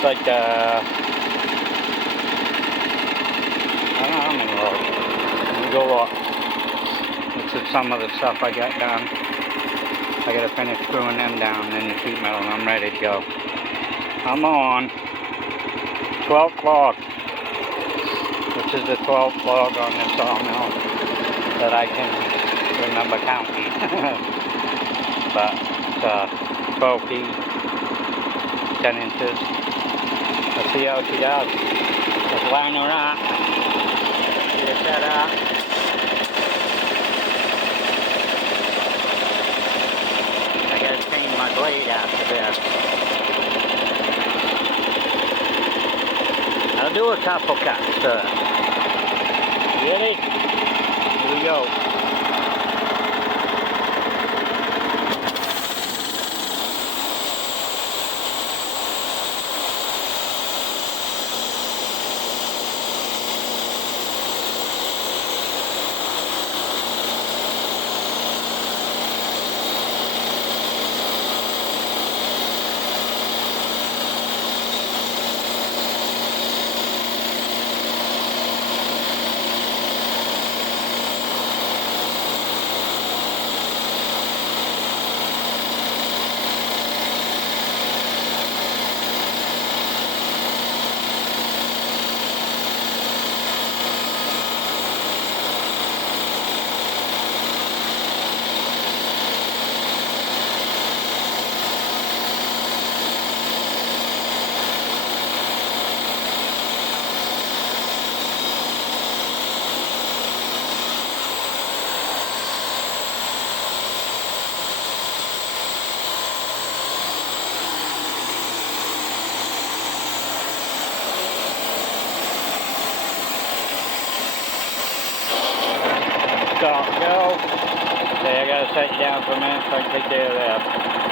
It's like, I don't know how many loads. Let me go look. This is some of the stuff I got done. I gotta finish screwing them down in the sheet metal and I'm ready to go. I'm on 12th log. This is the 12th log on this sawmill that I can remember counting. But it's 12 feet, 10 inches. Let's see how she does. Let's line her up. Get her set up. I gotta change my blade after this. I'll do a couple cuts first. Ready? Here we go. Stop, go. Okay, I gotta set you down for a minute so I can take care of that.